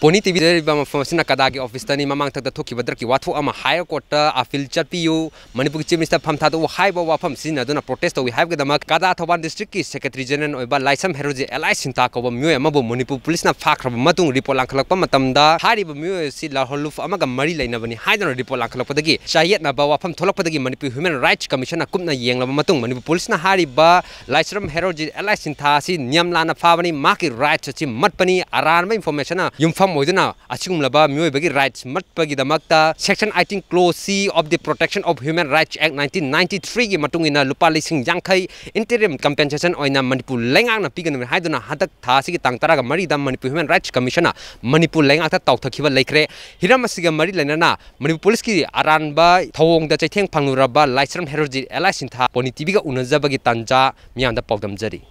Pony TV Mafamsina Kadagi office tani mamang tag the Toki Badraki Watu ama higher quarter a fil chapiu Manipur Chief Minister Pamtado Haiba Wapam Sina dona protest we have the Makada Toban District Secretary General Oba Laishram Herojit Sintha-ga Unaba Manipur Police na Fakra Matung report Lankalapa Matamda Hariba Mu Sila Holuf Amaga Mari Lainabani Hydro report Lankalapagi Shayet Naba Wapam Tolapagi Manipur Human Rights Commission Kumna Yang Matung Manipur Police na Hariba Laishram Herojit Sintha Niyam Lanna Phajankhiba market rights Matpani Aran information Yumfam Moduna Achum Laba Muebagi rights Matpagi the Makta Section 18 Clause C of the Protection of Human Rights Act 1993 Matungina Lupali Sing Yankai interim compensation oina Manipur Lengang Pigan Hydona Hadak Tasi Tangtaraga Marida Manipur Human Rights Commissioner Manipur Lengata Taukiva Lakre Hiramasiga Mari Lenana Manipur Poliski Aranba Tong the Cheteng Panguraba Laishram Herojit Sintha Pony TV Unazabagi Tanja Mianda Pogam Jari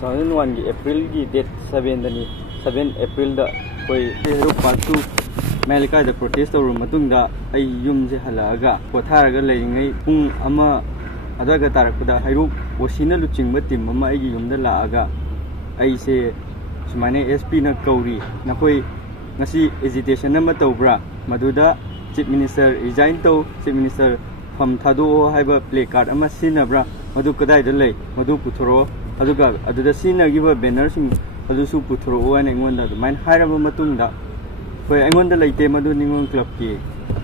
2001 April date 7 April da koi Hero Pansu Melika the protest or Matunda ay yum halaga Potaraga laying pung ama adaga tarakuda Hero Wasina luching matim mama ay yum the laaga ay say Sumane SP na Kauri Nakoi Nasi hesitation na matobra Maduda Chief Minister resign to Chief Minister Pamtado Haiba play card ama sinabra Madu Kadai the lay Madu Putoro Aduga Aduda Sina give a banner sing Adusu Putro and Engwanda, the mine higher Matunda. For Engwanda like Temadu Ningon Club Key,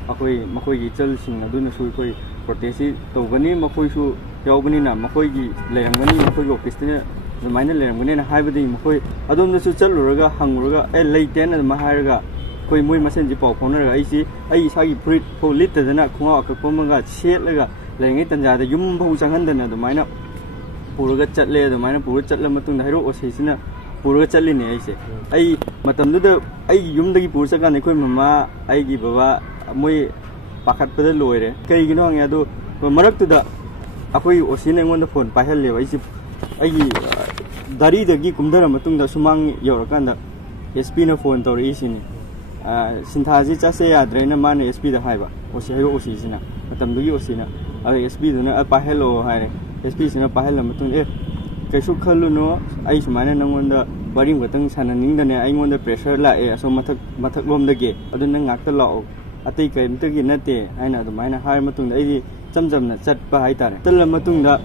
Akoi, Makoi, Chelsing, Aduna Sui, Protesi, Togani, Makoishu, Yabanina, Makoigi, Layangani, Makoyo, Pistina, the minor Layangana, Hybrid, Makoi, Aduna Suchal, Ruga, Hangruga, El Layten and Maharaga, Koi Mui Masenji Popona, I see, I say pretty for little than a Kuma, Kapomaga, Shelaga, Langitan, the Yumbo Sangandan, the minor Puraga Chatle, the minor Purchatla Matunda, Hero or Sisina. Pura Chalini, I say. I Matamda, I yum the Pursaga Nico Mama, I give a Mui Pakat for the lawyer. Kayino Yado, Marak to the Akoi or Sina on the phone, Pahel, I Dari the Gikumdara Matunda Sumang Yorokanda, Espino phone to Isin. Sinthazi say a drainer man, SP the Hiva, or Sayo Sisina, Matamdu Yosina, SP the Pahelo, SP in a Pahela Matun. Kaluno, I man on the body with and I want the pressure like so Matak the gate, I don't act the law. I take a Nate, I know the minor high Matung, some set by Tara. Tell them Matunda,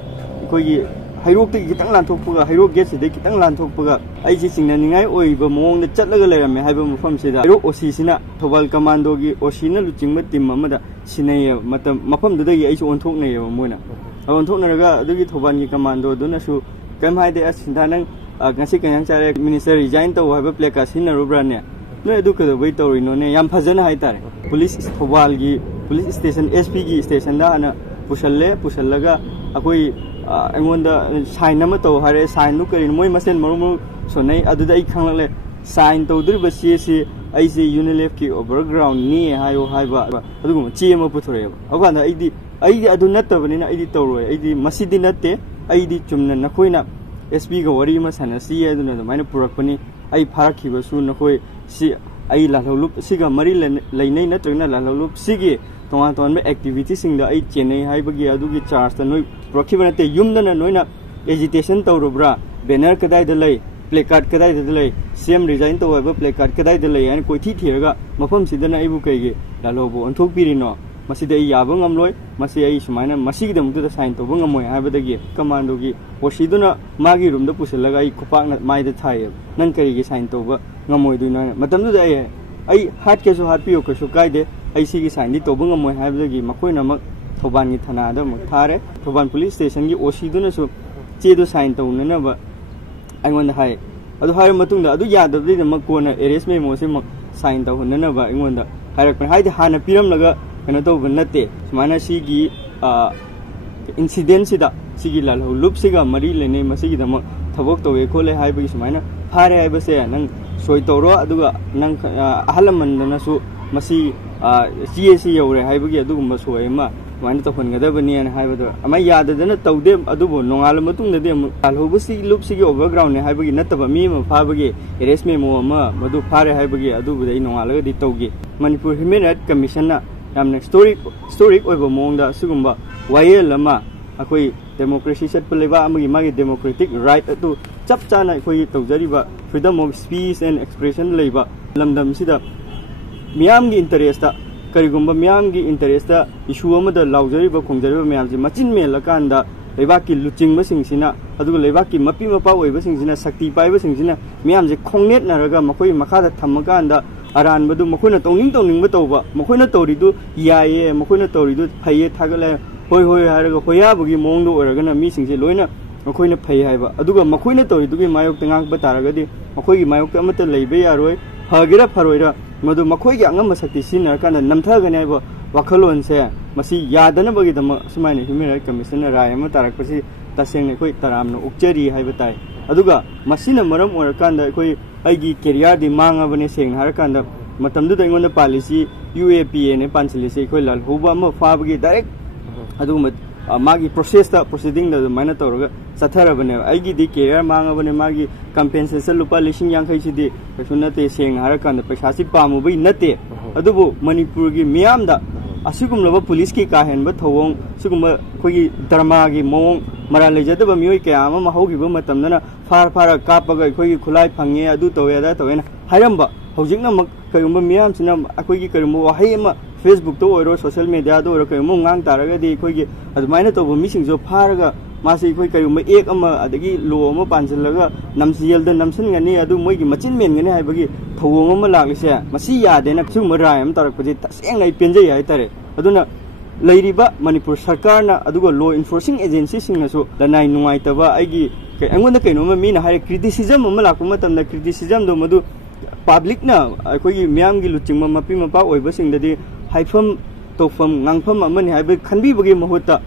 Koyi, Hiro Kitangan Topuga, Hiro gets the Kitangan Topuga. I just in any or even among the Chatlaga may have him from Seda, Hiro or Sisina, Tobal Commandogi, or Shina looking with the Mamada, Sinea, Mapam the day I won't talk near Mona. I won't talk Naga, the Tobani Commando, Donashu. Come high the Sintanan, Gansikan Minister resigned to have a play casino Rubrania. No, Duke the way to Rinone, Yampazana Haitare. Police Tobalgi, police station, SPG station, Dana, Pushale, Pushalaga, Akoi, I wonder, sign Namato, Hare, sign Luca in Moimasen Morumu, so nay, Adudai Kanale, sign to Driba CC, I see Unilefki over ground near Hio Haiba, GMO Putoreo. Avana, I do not have an editor, I did Masidinate. I did Chumna Nakoina, SB Warimas and a sea, the Manipur company. I park he was soon Nakoi, see, I la loop, Siga Maryland, Lane, Trina, la loop, Sigi, Tomaton activities in the HNA, Hibagi, Adugi Charles, the no procurate Yumdan and Noina, agitation to Rubra, Bener Kadai delay, play card Kadai delay, same resign to ever play card Kadai delay, and Koti Tiraga, Mapam Sidana Ibuke, La Lobo, and Topirino. Masida Yabung Amloy, Masia Ishmana, Masidum to the sign to Bungamoy, Abadagi, Commandogi, Washiduna, Magi room the Pusalaga, Kupang, my the tire, Nankari signed over, Namoiduna, Madame Day. I had Keso Happy Okashukaide, I see signed it to Bungamoy, Abadagi, Makoina, Tobani Tanada, Motare, Toban police station, Oshiduna, so Chedo signed to Nanaba. I want the high. Adu higher Matunda, Aduya, the Lida Makona, Eres me Mosim signed to Nanaba, I wonder. Hide the Hana Piram Laga. Kanato Vanate, Mana Sigi incident Sigi La Lupsiga, Marie Lene, Masigama, Tavokto, Cole Hibis Mana, Hare Ibase, Nang Soitoro, Aduga, Nang Alaman, Nasu, Masi, CSC or Hibagi Aduma, Emma, Manito Gadavani and Hibada. Amaya, the Dana told them Adubo, no Alamatung, the Dem, Alhobusi, Lupsigi overground, and Hibagi, not of a meme of Habagi, Eresme Moama, Madu Pare Hibagi, Adu, they know already Togi. Manipur Human Commissioner. Historic over Monda, Sugumba, Waye Lama, Akoi, democracy set Peleva, Magi democratic right to Chapchana, Koi to Zariba, freedom of speech and expression labor, lamdam sida miyam gi interest ta karigumba miyam gi interest ta issue amada laujariba khongjariba miyam ji machin melakanda leibaki luching masing sina aduga leibaki mapi mapa oiba sing sina sakti paiba sing sina miyam ji khongnet naraga makoi makhada thammakanda aran badu makoina tongning batoba makoina toridu yaye makoina toridu phaye thagala hoi hoi haraga hoya bugi mongdo oragana mi sing se loina makoina phai haiba aduga makoina toridu gi mayok tangak bataragadi makoigi mayok amata leibe yaroi hagira pharoira madu makoigi angam sakti sina kana namthagani haiba wakhalon se masi yadana bagi dama sumaini human rights commission rai ama tarakpasi taseng koi taramna ukchari haiba tai aduga masina maram orakanda koi aigi career di manga bane seng harakanda matamdu da ingonda policy UAPA ne pansilisi koi lal huba ma fabagi direct aduga magi process ta proceeding da mana tawraga sathara bane aigi di career manga bane magi compensation lupa lising yang khai sidi sunate seng harakanda paisa si pamu bai nate adubu manipur gi miyam da asigumlaba police ki kahen ba thawong sigumba khogi dharma gi mong mara lejadaba mioi kya ama mahogi ba matamna far kapaga khogi khulai phange adu toyada toyena hayamba hojingna mak kayumba miyam sina akogi karumo wahai ma Facebook to oiro social media do oiro kayummo ngang taraga di khogi adumaina to mi singjo pharaga masi khoi kayumma ek ama adagi lo ama pansilaga namsiel da namsin ngani adu moigi machin men ngani haibagi thawong ama laglise masi yade na sugma rai am tarak paji taseng ngai penjai hai tare aduna leiriba manipur sarkar na aduga law enforcing agency sing naso lanai nungai taba aigi angonda kaino ma mina hari criticism ama lakuma matamna criticism do madu public na akogi miyam gi luching ma mapi mapa oiba sing dadi haifam tofam ngangfam amani haibe khanbi bagi mahutta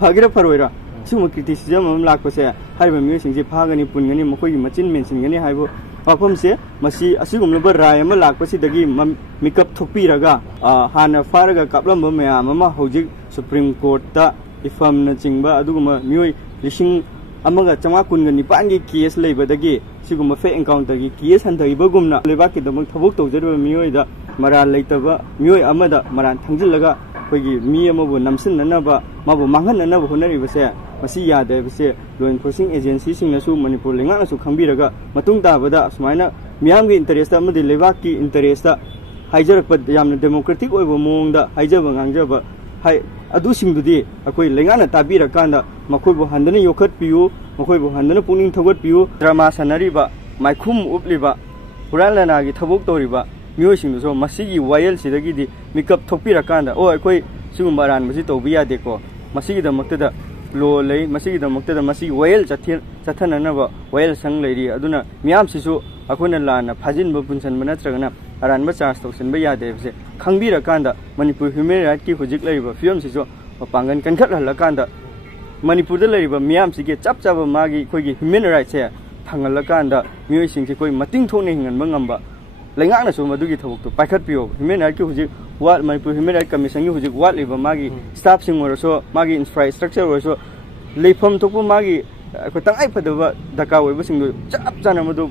phagira pharoira suma criticism am lakpase haiba mi singje phagani pungani makogi machin mention gani haibo wafam se masi asigumlaba rai ama lakpasi dagi makeup thokpiraga hana faraga kaplamba mayam ama hojik supreme court ta ifam na chingba aduguma mioi lising amaga chama kunga nipangi case leibadagi siguma fake encounter gi case handaibagumna lebaki damak thabuk tawjariba mioi da maran leitaba mioi amada maran thangjillaga koigi mi amabu namsinnanaba mabu manghananaba honaribase masi yade base law enforcing agency sing nasu manipur lenga nasu khambiraga matung tabada sumaina miyam gi interest amadi lebaki interest haijarakpa yamna democratic oiba mongda haijaba ngangjaba hai adu singdudi akoi lenga na tabira kanda makoibo handana yokhat piu makoibo handana puning thogot piu drama sanariba maikhum upliba puralana gi thabuk toriba mioi sing so masigi wayel sidagi di makeup thokpira kanda o akoi sugumba ran masi tobiya deko masigi da maktada lo lei masigi da maktada masi wayel chathananaba wayel sang leiri aduna miyam sisu akona lana phajinba punsan manatragana aran ma charge tawsin ba yade bse khangbira kanda manipur human rights ki hojik laiba film sisu pangan kankhat halakanda manipur da laiba miyam sige chap chaba magi khoigi human rights se thangalakanda mioi singse koi mating thone hingan mangamba lenga na so madugi thawuk to paikhat pio human rights ki hojik wat manipur human rights commission gi hojik wat laiba magi staff sing oroso magi infrastructure oroso leifam thokpu magi ko tangai phadaba daka oiba singdu chap chana madu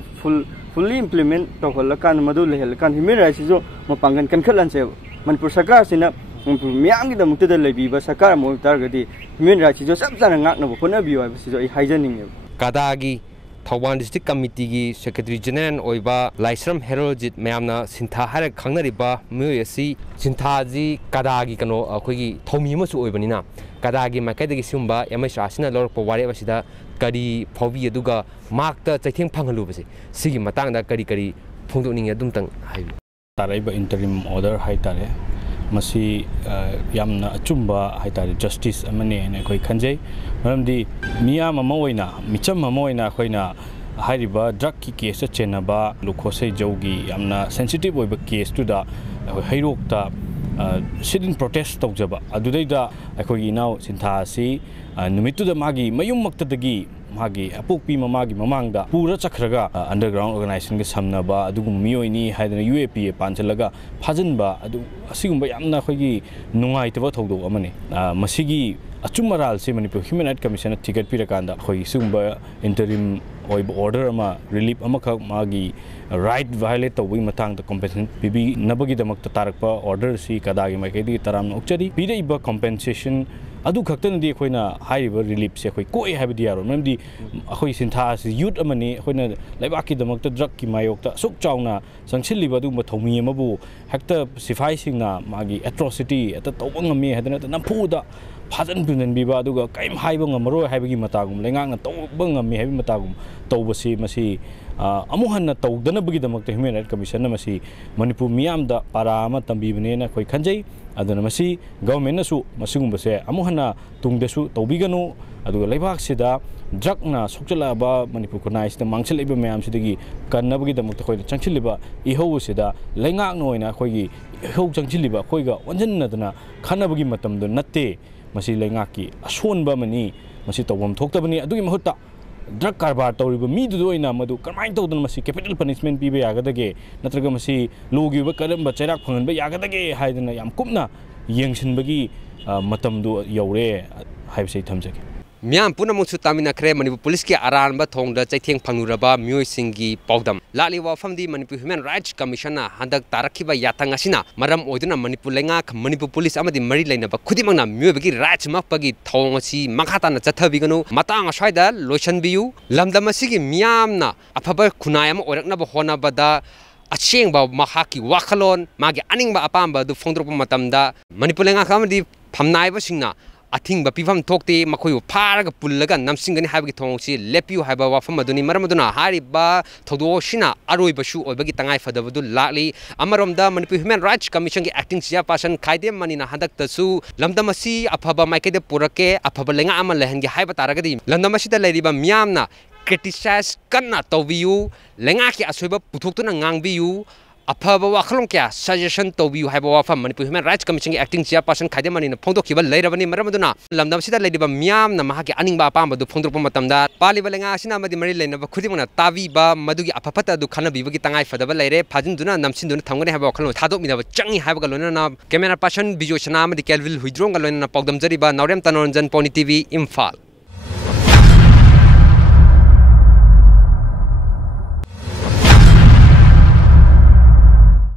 fully implement tawhalakan madu lehelkan human rights jo mapangan kankhalan se manipur sarkar sina miyam gi damukta da leibiba sarkar mo targadi human rights jo chap chana ngakna bo khona biwa biso ai haijaning kadagi Thawban District Committee gi Secretary General oiba Laishram Herojit mayamna Sintha hara khangnariba muyasi Sintha ji kadagi kano akhoi thomi ma su oibanina kadagi makaidagi sumba MSR sina lorpo ware basida kari phobi aduga makta chaitheng phangalu base sigi matangda kari phongdokning adum tang hai taraiba interim order hai tare masi yamna achumba hai tare justice amane ne koi khanjai maramdi miyam ama oina micham ama oina khoina hairiba drug ki case chenaba lukhosei jogi yamna sensitive oiba case tu da hairokta sit-in protest tawjaba adudaida akhoi inau Sintha si numitu da magi mayum maktadagi magi apokpi mamagi mamangda pura chakhraga underground organization ge samnaba adugum miyoini haidana UAPA panchalaga phajinba adu asigumba yamna khoigi nungaitaba thawdo amane masigi achumaral se Manipur Human Rights Commission ticket pirakanda khoi sugumba interim oiba order ama relief ama khak magi right violate tawbi matang da compensation pibi nabagi damak tarakpa order si kadagi maikedi taram ukchari pidaiba compensation अदु खक्तनदी अखोइना हाइरिबा relief से अखोइ कोइ हाइबदि यारो मरमदि अखोइ सिन्था से youth अमनि अखोइना लाइबाकी दमकता drug की मायोक्ता सुक चाउना संगसिलिबा अदुगुम्बा थौमि अमबु हेक्ता सिफाई सिंगना मागी atrocity एत तौबा ngami hadana nampuda फाजन पिनन बिबा अदुगा काइम हाइबा ngमरो हाइबगी मतागुम लेंगांगना तौबा ngami हाइबि मतागुम तौबसी मसी अमुहन्ना तौदनबगी दमकता ह्यूमन राइट कमिशन मसी मणिपुर मियामदा पारा अमा तंबिबनेना खोइ खंजै अदुना मसी गवर्नमेंटनसु मसिगुम्बसे अमुहन्ना तुंगदेसु तौबिगनु अदुगा लेबाकसिदा ड्रगना सोक्चलाबा मणिपुर खुनाइसिदा मांगचलेबा मयामसिदगी कन्नबगी दमकता खोइ चंगचिलिबा इहौसिदा लेंगांगनो ओइना खोइगी इहौ चंगचिलिबा खोइगा वंजन्नदना खनबगी मतमदो नत्ते मसी लेंगाकी असोनबा मनी मसी तौबम थोक्तबनी अदुगी महुत्ता ड्रग कारबार तौरिबा मीदुदो ओइना मदु कमाइन तौदन मसी कैपिटल पनिशमेंट पीबे यागदगे नत्रगा मसी लोगिबा करमबा चैराक फंगनबा यागदगे हाइदना याम कुपना यंगसिनबगी मतमदो यौरे हाइबसे थमजगे म्याम पुनमुसु तामिनाखरे मणिपुर पुलिस के अरानबा थोंगदा चैथेंग फंगुरबा म्योइसिंगी पौदम लाली वाफमदी मणिपुर ह्यूमन राइट्स कमिशन हंदक तारखिबा याथंग असिना मरम ओइदुना मणिपुर लेंगाक मणिपुर पुलिस अमदी मरि लैनबा खुदिमंगना म्योइबगी राइट्स मकपगी थोंग असि मखाताना चथबिगनु मतांग असवाइदा लोइसनबियु लमदम असिगी म्यामना अफबा खुनाय अम ओरकनबा होनबदा असेंगबा महाकी वाखलोन मागे अनिंगबा अपांबा दु फोंद्रोप मतमदा मणिपुर लेंगाक अमदी फमनाइबसिंगना अथिंग पीफम थोक्ते मखोय फारग पुल्लगा नमसिंगनि हाबगी थोंगसी लेपियु हाबा वाफम मदुनी मरमदुना हारिबा थोदोसिना अरोइबसु ओइबगी तंगाइ फदबदु लाली अमरोमदा मणिपुर ह्यूमन राइट्स कमिशन की एक्टिंग चेयरपर्सन खाइदेम मनिना हदक्तसु लमदमसी अफबा माइकेदे पुरके अफबा लेंगा अमा लहनगे हाइबा तारगदी लमदमसीदा लैरिबा म्यामना क्रिटिसाइज कन्ना तौबियु लेंगा की असोइबा पुथोक्तुना ngangbiyु अफब वाखलों क्या सजेशन तौबियु हाइबा वाफम मणिपुर ह्यूमन राइट्स कमिशन की एक्टिंग चेयरपर्सन खाइदेम मनिना फोंदोखिबा लैरबनी मरमदुना लमदमसीदा लैरिबा म्यामना महाकी अनिंगबा अपांबदु फोंदोरप मतमदा पालिबा लेंगा असिना मदि मरि लैनबा खुदिमंगना ताबिबा मदुगी अफफता दु खनबिबगी तंगाइ फदबा लैरे फाजिनदुना नमसिनदुना थंगने हाइबा वाखलों थादोकमिनबा चंगी हाइबा लोनना कैमरापर्सन बिजोयसना मदि केल्विन हुइद्रोम गा लोनना पौदम जरिबा नौरेम तनोरंजन पौनी टीवी इम्फाल।